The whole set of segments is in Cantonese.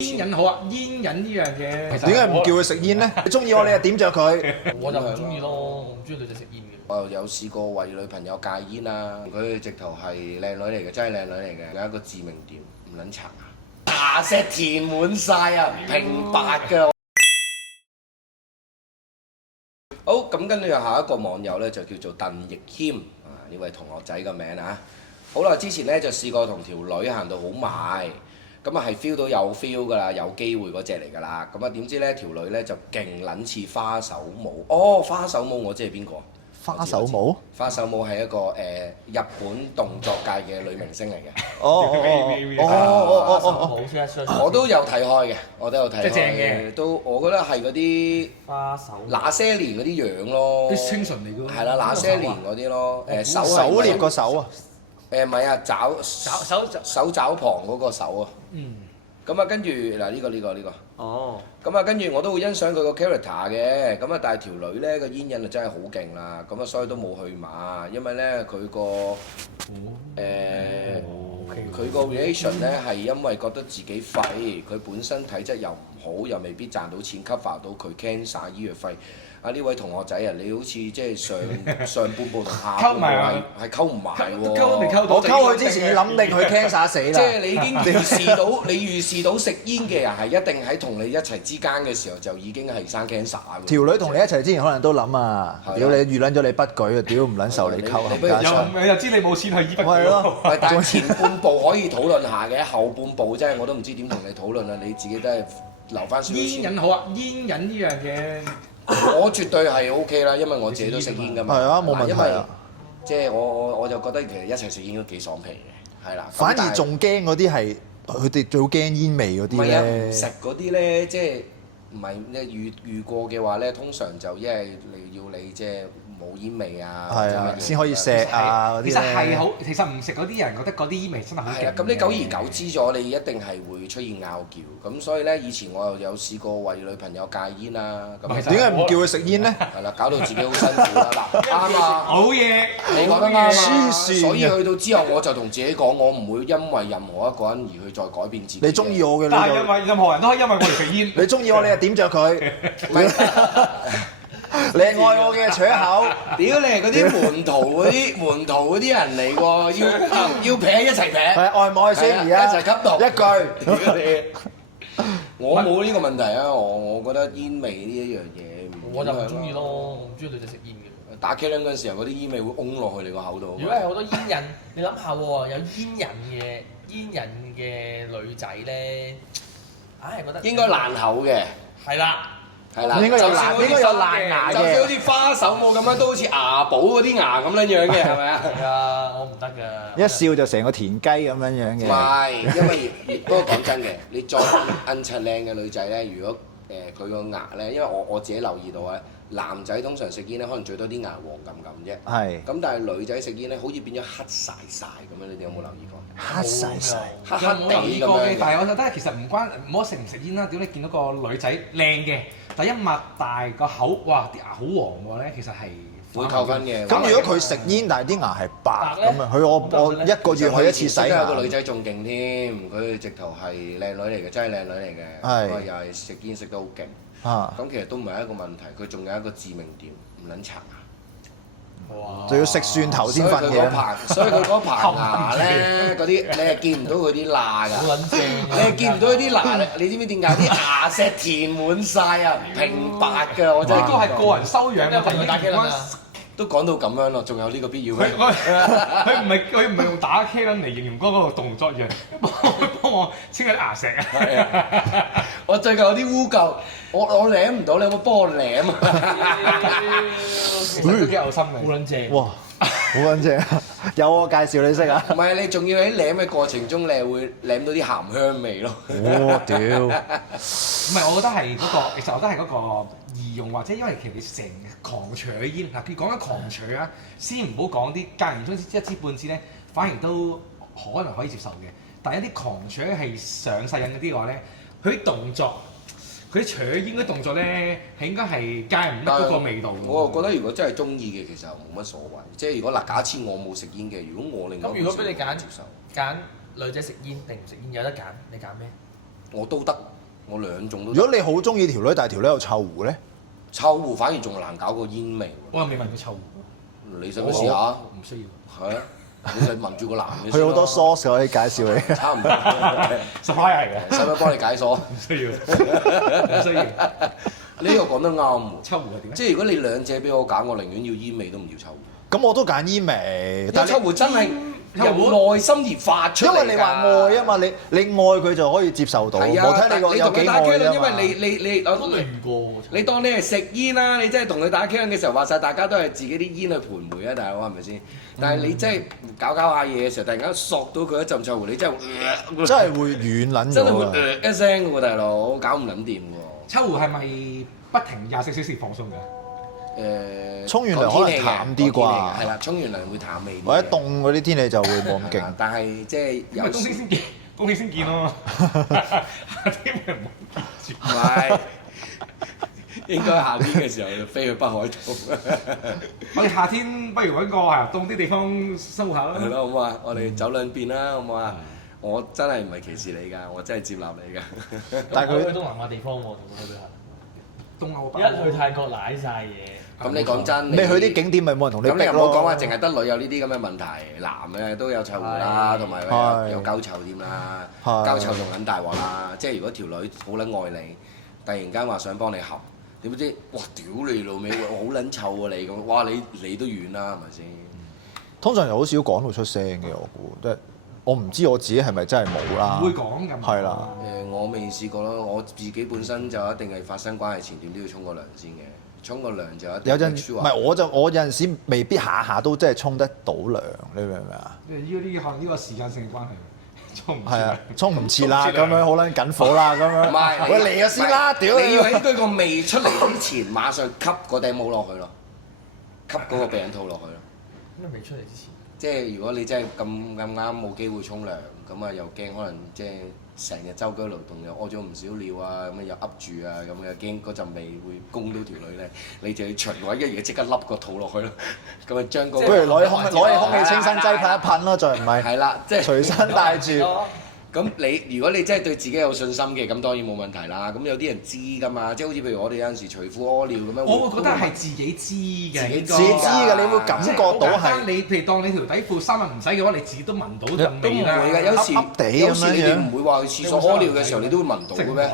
煙癮好啊，煙癮呢樣嘢，點解唔叫佢食煙咧？你中意我，你就點着佢。我就唔中意咯，我唔中意女仔食煙嘅。我有試過為女朋友戒煙啦，佢直頭係靚女嚟嘅，真係靚女嚟嘅，有一個致命點，唔撚搽牙石填滿晒啊，平白嘅。好，咁跟住下一個網友咧就叫做鄧奕謙啊，呢位同學仔個名啊。好啦，之前咧就試過同條女行到好埋。咁啊係 feel 到有 feel 㗎啦，有機會嗰隻嚟㗎啦。咁啊點知咧條女咧就勁撚似花手舞。哦，花手舞我知係邊個？花手舞？花手舞係一個日本動作界嘅女明星嚟嘅。我都有睇開嘅，我都有睇開。即係正嘅。都我覺得係嗰啲花手。那些年嗰啲樣咯。啲清純嚟㗎。係啦，那些年嗰啲咯。手獵個手啊！唔係啊，手爪旁嗰個手啊。嗯。咁啊，跟住嗱呢個。哦。咁啊，跟住我都會欣賞佢個 character 嘅。咁啊，但係條女咧個煙癮就真係好勁啦。咁啊，所以都冇去馬，因為咧佢個佢個 reaction 咧係因為覺得自己廢，佢本身體質又唔好，又未必賺到錢 cover 到佢 cancer 醫藥費。啊呢位同學仔啊，你好似即係上半部同下半部係溝唔埋喎。溝都未溝到。我溝佢之前要諗定佢 cancer 死啦。即係你已經預示到食煙嘅人係一定喺同你一齊之間嘅時候就已經係生 cancer 㗎。條女同你一齊之前可能都諗啊，屌你預撚咗你不舉啊，屌唔撚受你溝冚家鏟。又知你冇錢去醫不舉。係咯。但係前半部可以討論下嘅，後半部真係我都唔知點同你討論啦。你自己都係留翻少少錢。煙癮好啊，煙癮呢樣嘢。我絕對係 OK 啦，因為我自己都食煙㗎嘛。係啊，冇問題啊。即係我就覺得其實一齊食煙都幾爽皮嘅，係啦。反而仲驚嗰啲係佢哋最驚煙味嗰啲咧。唔食嗰啲咧，即係唔係遇過嘅話咧，通常就一係要你即係冇煙味啊，係啊，先可以錫啊嗰啲咧。其實係好，其實唔食嗰啲人覺得嗰啲煙味真係好勁。咁你久而久之咗，你一定係會出現拗撬。咁所以咧，以前我又有試過為女朋友戒煙啦。咁點解唔叫佢食煙咧？係啦，搞到自己好辛苦啦。嗱，啱啊，好嘢，你講得啱啊。黐線。所以去到之後，我就同自己講，我唔會因為任何一個人而去再改變自己。你中意我嘅，但係因為任何人都可以因為我而食煙。你中意我，你就點着佢。你愛我嘅取口，屌你係嗰啲門徒嗰啲人嚟喎，要撇一齊撇，係愛唔愛先而家一齊吸毒一句。我冇呢個問題啊，我覺得煙味呢一樣嘢，我就唔中意咯，我唔中意女仔食煙嘅。打茄輪嗰陣時候，嗰啲煙味會擁落去你個口度。如果係好多煙癮，你諗下喎，有煙癮嘅女仔咧，硬係覺得應該爛口嘅。係啦。係啦，應該有爛牙嘅，就算好似花手舞咁樣，都好似牙寶嗰啲牙咁樣樣嘅，係咪啊？係啊，我唔得㗎。一笑就成個田雞咁樣樣嘅。唔係，因為不過講真嘅，你再奀柒靚嘅女仔咧，如果佢個牙咧，因為我自己留意到啊，男仔通常食煙咧，可能最多啲牙黃咁啫。係。咁但係女仔食煙咧，好似變咗黑曬咁樣，你哋有冇留意過？黑曬，黑黑地咁樣。但係我覺得其實唔好食唔食煙啦。屌你見到個女仔靚嘅，但一擘大個口，哇啲牙好黃喎咧，其實係會扣分嘅。咁如果佢食煙，但係啲牙係白咁啊，我一個月去一次洗牙。有個女仔仲勁添，佢直頭係靚女嚟嘅，真係靚女嚟嘅。係。又係食煙食得好勁。啊。咁其實都唔係一個問題，佢仲有一個致命點，唔撚搽牙。哇！仲要食蒜頭先瞓嘅。所以佢嗰排牙咧，嗰啲你係見唔到佢啲罅㗎。好撚正。你係見唔到佢啲罅，你知唔知點解？啲牙石填滿晒啊，平白㗎，我真係。都係個人修養嘅，朋友打機啦。都講到咁樣咯，仲有呢個必要咩？佢唔係用打機輪嚟形容嗰個動作樣，幫我清下啲牙石啊！我最近有啲污垢，我舐唔到，你有冇幫我舐啊？其實都幾有心嘅，好撚正。哇！好撚正，有我介紹你識啊？唔係，你仲要喺舐嘅過程中，你係會舐到啲鹹香味咯。我屌！唔係，我覺得係嗰個，其實我覺得係嗰個易用，或者因為其實你成日狂除煙，嗱，佢講緊狂除啊，先唔好講啲隔年中一支半支咧，反而都可能可以接受嘅。但係一啲狂除係上晒癮嗰啲嘅話咧，佢啲動作。佢除煙嗰啲動作咧，係應該係戒唔得嗰個味道。我又覺得如果真係中意嘅，其實冇乜所謂。即係如果嗱，假設我冇食煙嘅，如果我另外咁如果俾你揀接受，揀女仔食煙定唔食煙，有得揀，你揀咩？我都得，我兩種都得。如果你好中意條女，但係條女有臭狐咧，臭狐反而仲難搞過煙味。我又未聞過臭狐。你想唔想試下？唔需要。係啊，你就聞住個男嘅。佢好多 sauce 可以介紹你。差唔多。supply 係嘅。使唔使幫你解鎖？唔需要。唔需要。呢個講得啱喎。臭狐係點？即係如果你兩者俾我揀，我寧願要煙味都唔要臭狐。咁我都揀煙味，但係臭狐真係由內心而發出嚟㗎。因為你話愛啊嘛，你愛佢就可以接受到。係啊，我睇你個有幾愛啫嘛。因為你我都遇過。你當你係食煙啦，你真係同佢打 K 嘅時候，話晒大家都係自己啲煙去盤梅啊，大佬係咪先？但係你真係搞下嘢嘅時候，突然間索到佢一陣臭狐，你真係真係會軟撚咗真係會一聲嘅喎，大佬搞唔撚掂喎。臭狐係咪不停24小時放鬆㗎？沖完涼可能淡啲啩，係啦，沖完涼會淡味啲。或者凍嗰啲天氣就會冇咁勁。但係即係有冬天先見，冬天先見咯。夏天咪唔好見住。唔係，應該夏天嘅時候就飛去北海道。我哋夏天不如揾個係凍啲地方生活下啦。係咯，好唔好啊？我哋走兩邊啦，好唔好啊？我真係唔係歧視你㗎，我真係接納你㗎。但係佢去東南亞地方喎，同佢去旅行。東歐一去泰國舐晒嘢。咁你講真，你去啲景點咪冇人同你咁你逼咯。又唔好講話，淨係得女有呢啲咁嘅問題，男嘅都有臭狐啦，同埋有鳩臭添啦，鳩臭仲撚大鑊啦。即係如果條女好撚愛你，突然間話想幫你含，點知哇屌你老味，好撚臭啊你咁，哇你都遠啦係咪先？通常又好少講到出聲嘅，我估即係我唔知我自己係咪真係冇啦。唔會講㗎。係啦。我未試過咯，我自己本身就一定係發生關係前點都要沖個涼先嘅。沖個涼就一定有陣唔係我有陣時未必下下都真係沖得到涼，你明唔明啊？呢可能呢個時間性嘅關係，沖唔係啊，沖唔切啦，咁樣好撚緊火啦，咁樣。唔係，喂嚟咗先啦，屌你要喺佢個味出嚟之前，馬上吸嗰頂帽落去咯，吸嗰個避孕套落去咯。咩未出嚟之前？即係如果你真係咁啱冇機會沖涼，咁啊又驚可能即係成日周居勞動又屙咗唔少尿啊，咁啊又噏住啊，咁又驚嗰陣味會攻到條女咧，你就要循位一嘢即刻笠個肚落去咯，咁啊將嗰個不如攞起空氣清新劑噴一噴咯，再唔係係啦，即係隨身帶住。咁如果你真係對自己有信心嘅，咁當然冇問題啦。咁有啲人知㗎嘛，即係好似譬如我哋有陣時除褲屙尿咁樣。我會覺得係自己知嘅，自己知嘅，你會感覺到係。你譬如當你條底褲衫唔使嘅話，你自己都聞到陣都唔味啦。會㗎，有時你哋唔會話去廁所屙尿嘅時候，你都會聞到嘅咩？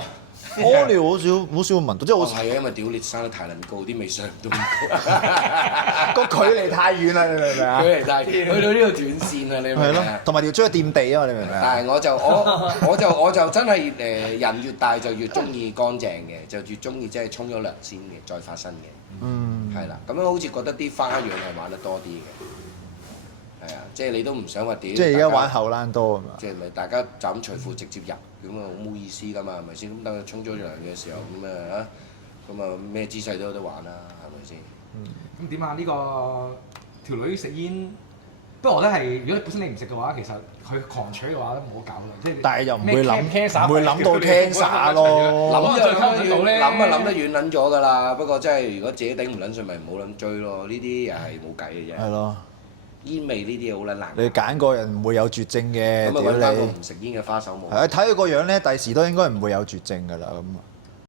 屙尿好少會聞到，即係好係啊，因為屌你生得太撚高，啲味上唔到咁個距離太遠啦，你明唔明啊？高。佢嚟但係去到呢個短線啊，你明唔係咯明啊？，同埋條追掂地啊嘛，你明唔明啊？但係我就真係人越大就越中意乾淨嘅，就越中意即係沖咗涼先嘅，再發生嘅。嗯。係啦，咁樣好似覺得啲花樣係玩得多啲嘅。係啊，即係你都唔想話屌。即係而家玩後欄多啊嘛。即係咪大家就咁除褲直接入咁啊？好冇意思㗎嘛，係咪先？咁等佢沖咗涼嘅時候咁啊咁啊咩姿勢都有得玩啦，係咪先？咁點啊？呢個條女食煙，不過我覺得係，如果本身你唔食嘅話，其實佢狂取嘅話都冇得搞啦。即係但係又唔會諗，咩唔會諗到 cancer 咯。諗就諗諗得遠撚咗㗎啦。不過真係如果自己頂唔撚順，咪唔好撚追咯。呢啲又係冇計嘅啫。係咯。煙味呢啲嘢好撚難。你揀個人唔會有絕症嘅，咁啊揾翻個唔食煙嘅花手冇。係啊，睇佢個樣咧，第時都應該唔會有絕症㗎啦咁。